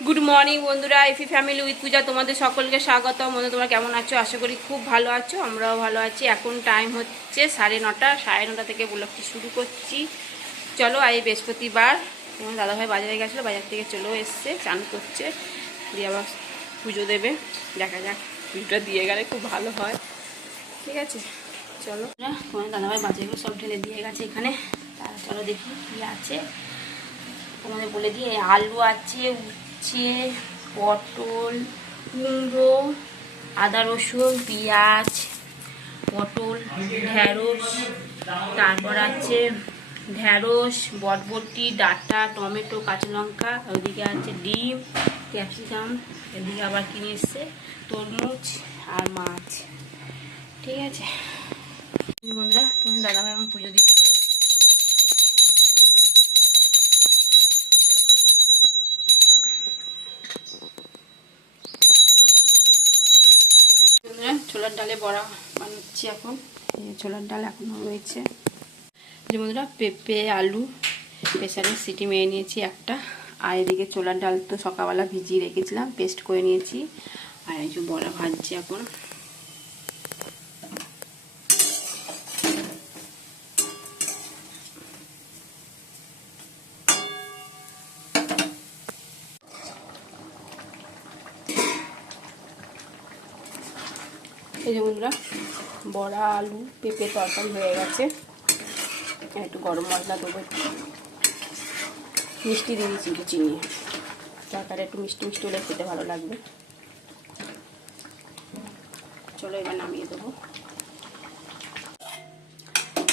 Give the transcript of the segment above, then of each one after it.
Good morning বন্ধুরা, এফি family with পূজা তোমাদের সকলকে স্বাগত। বন্ধু, তোমরা কেমন আছো? আশা করি খুব ভালো আছো, আমরাও ভালো আছি। এখন টাইম হচ্ছে 9:30। 9:30 থেকে ব্লগটি শুরু করছি। চলো, আজ বৃহস্পতিবার। তোমার দাদাভাই বাজারে গেছিলো, বাজার থেকে চলেও এসছে, চান করছে, দিয়ে আবার পুজো দেবে। দেখা যাক, পুজোটা দিয়ে গেলে খুব ভালো হয়। ঠিক আছে, চলো। তোমার দাদাভাই বাজারগুলো সব ঢেলে দিয়ে গেছে এখানে। তারা চলো দেখি কী আছে। তোমাদের বলে দিয়ে আলু আছে, উচ্ছে, পটল, কুমড়ো, আদা রসুন, পেঁয়াজ, পটল, ঢ্যাঁড়স, তারপর আছে ঢ্যাঁড়স, বটবটি, ডাঁটা, টমেটো, কাঁচা লঙ্কা, ওইদিকে আছে ডিম, ক্যাপসিকাম, এদিকে আবার কিনে এসছে তরমুজ আর মাছ। ঠিক আছে বন্ধুরা, তোমার দাদাভাই এখন পুজো দিচ্ছে। ছোলার ডালে বড়া বানাচ্ছি এখন। ছোলার ডাল এখনও রয়েছে। যে বন্ধুরা, পেঁপে আলু প্রেসারের সিটি মেরে নিয়েছি একটা। আর এদিকে ছোলার ডাল তো সকালবেলা ভিজিয়ে রেখেছিলাম, পেস্ট করে নিয়েছি। আর এই যে বড়া ভাজছি এখন। এই যে বন্ধুরা, বড়া আলু পেঁপে তরকারি হয়ে গেছে। একটু গরম মশলা দেবো, একটু মিষ্টি দিয়ে দিয়েছি, একটু চিনি। তরকারি একটু মিষ্টি মিষ্টি হলে খেতে ভালো লাগবে। চলো এবার নামিয়ে দেবো।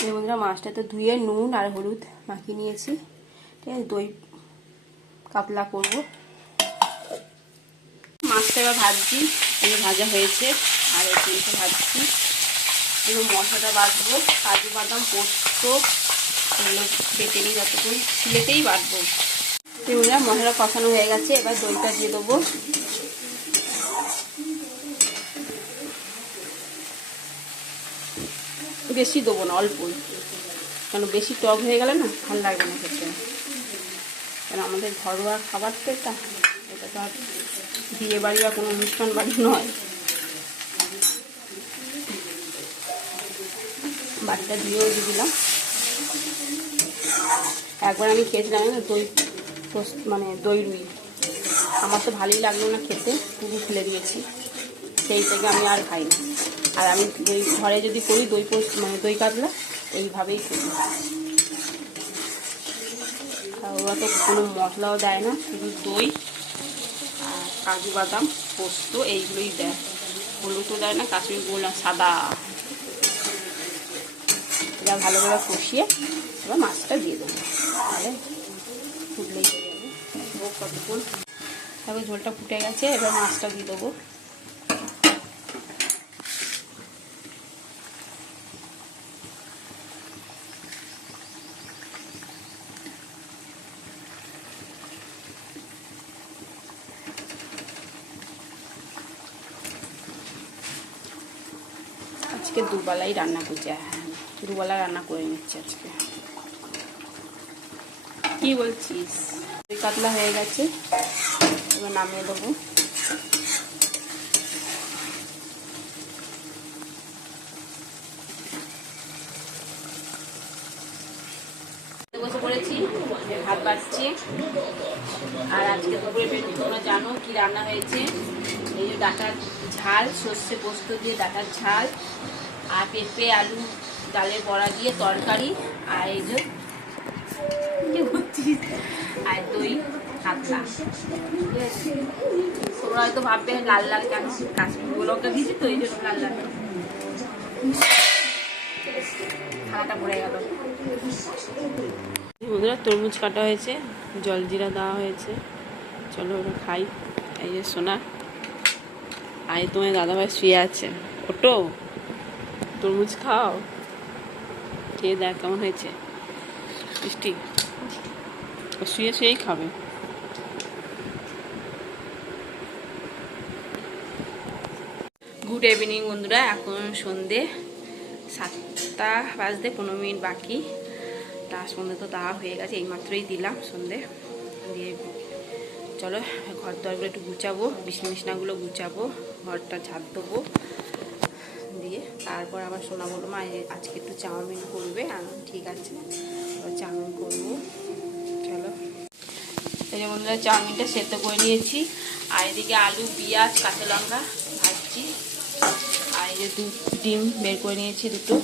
এই বন্ধুরা, মাছটা তো ধুয়ে নুন আর হলুদ মাখিয়ে নিয়েছি। ঠিক আছে, দই কাতলা করবো। মাছটা এবার ভাজছি, ভাজা হয়েছে। আর এই তেলটা ভাজছি, এবার মশলাটা বাটবো। কাজু বাদাম পোস্ত এগুলো বেটে নিই, যতক্ষণ ছিলেতেই বাটবো। এবার মশলা কষানো হয়ে গেছে, এবার দইটা দিয়ে দেবো। বেশি দেবো না, অল্পই, কারণ বেশি টক হয়ে গেলে না ভালো লাগবে না খেতে। কারণ আমাদের ঘরোয়া খাবার তো এটা তো আর বিয়ে বাড়ি বা কোনো অনুষ্ঠান বাড়ি নয়। বাটিটা দিয়েও দিয়ে দিলাম। একবার আমি খেয়েছিলাম না দই মানে দই রুই, আমার তো ভালোই লাগলো না খেতে, পুরো ফেলে দিয়েছি। সেই থেকে আমি আর খাই না। আর আমি ঘরে যদি করি দই মানে দই কাতলা, এইভাবেই করি। ওরা তো কোনো মশলাও দেয় না, শুধু দই আর কাজু বাদাম পোস্ত এইগুলোই দেয়। হলুদও দেয় না, কাশ্মীর গোলা সাদা। এটা ভালোভাবে কষিয়ে এবার মাছটা দিয়ে দেবো, তাহলে ফুটলেই হয়ে যাবে। কতক্ষণ তারপর ঝোলটা ফুটে গেছে, এবার মাছটা দিয়ে দেবো। আজকে দুবেলাই রান্না করছি, দুবেলা রান্না করে নিচ্ছি আজকে। কি বলছিস? দই কাতলা হয়ে গেছে, এবার নামিয়ে দেবো। বসে পড়েছি, ভাত বাড়ছি। আর আজকে দুপুরে তোমরা জানো কি রান্না হয়েছে। এই যে ডাঁটার ঝাল, সর্ষে পোস্ত দিয়ে ডাঁটার ঝাল, আর পেঁপে আলু ডালের বড়া দিয়ে তরকারি, আর এই যে আর দই কাতলা। তোমরা হয়তো ভাববে লাল লাল কেন, কাশ্মীর লঙ্কা দিয়েছি তো এই জন্য লাল লাল। খানাটা পড়ে গেল। বন্ধুরা, তরমুজ কাটা হয়েছে, জলজিরা দেওয়া হয়েছে। চলো ওটা খাই। এই যে সোনা, আই তোমার দাদাভাই শুয়ে আছে, ওটো তরমুজ খাও, খেয়ে দেখ কেমন হয়েছে মিষ্টি। ও শুয়ে শুয়েই খাবে। গুড ইভিনিং বন্ধুরা, এখন সন্ধে 7টা বাজতে 15 মিনিট বাকি। তার সন্ধে তো দেওয়া হয়ে গেছে, এইমাত্রই দিলাম সন্ধে দিয়ে। চলো ঘর দরগুলো একটু গুছাবো, বিছনাগুলো গুছাবো, ঘরটা ঝাড় দেবো, দিয়ে তারপর আবার সোনা বললো মা আজকে একটু চাউমিন করবে। ঠিক আছে চাউমিন করবো। চলো এই যে বন্ধুরা চাউমিনটা সেদ্ধ করে নিয়েছি, আর এদিকে আলু পেঁয়াজ কাঁচা লঙ্কা ভাজছি, আর এই যে ডিম বের করে নিয়েছি দুটো।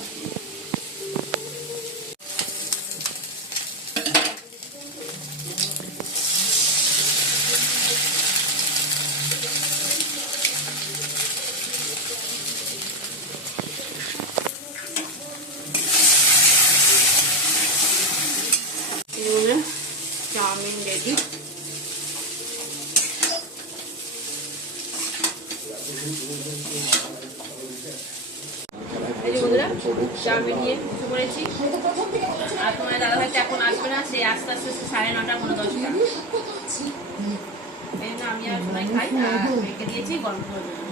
Chow mein ready. এই যে বন্ধুরা চাউমিন নিয়ে বসে পড়েছি, আর তোমার দাদাভাই তো এখন আসবে না, সে আস্তে আস্তে 9:30 পৌনে 10টা। এই জন্য আমি আর সবাই খাই, আর রেখে দিয়েছি গরম করে দেবো।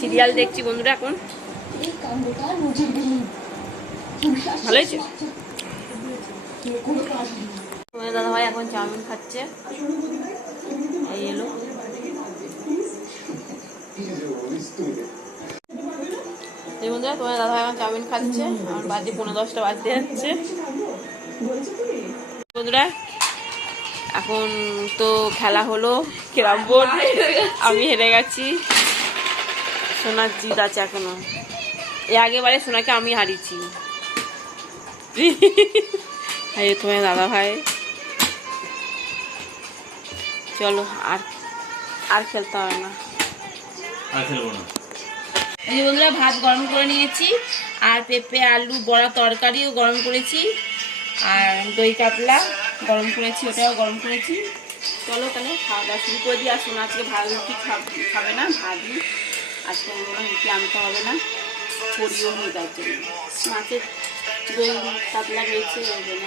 সিরিয়াল দেখছি বন্ধুরা এখন। ভালো হয়েছে। তোমার দাদা ভাই এখন চাউমিন খাচ্ছে, এই এলো। এই বন্ধুরা তোমার দাদা ভাই এখন চাউমিন খাচ্ছে, আমার বাজে 9:30 বাজতে যাচ্ছে। বন্ধুরা এখন তো খেলা হলো ক্যারাম বোর্ড, আমি হেরে গেছি, সোনার জিত আছে এখনো। এর আগেবারে সোনাকে আমি হারিয়েছি। তোমার দাদা ভাই চলো আর খেলতে হবে না, আর খেলবো না। এই যে বন্ধুরা ভাত গরম করে নিয়েছি, আর পেঁপে আলু বড়া তরকারিও গরম করেছি, আর দই কাতলা গরম করেছি, ওটাও গরম করেছি। চলো তাহলে খাওয়া দাওয়া শুরু করে দিই। আর সোনা আজকে ভাত রুটি খাবে না, ভাজি আজকে রুটি আনতে হবে না, করিও নি, তার জন্য মাছের দই কাতলা রয়েছে ওই জন্য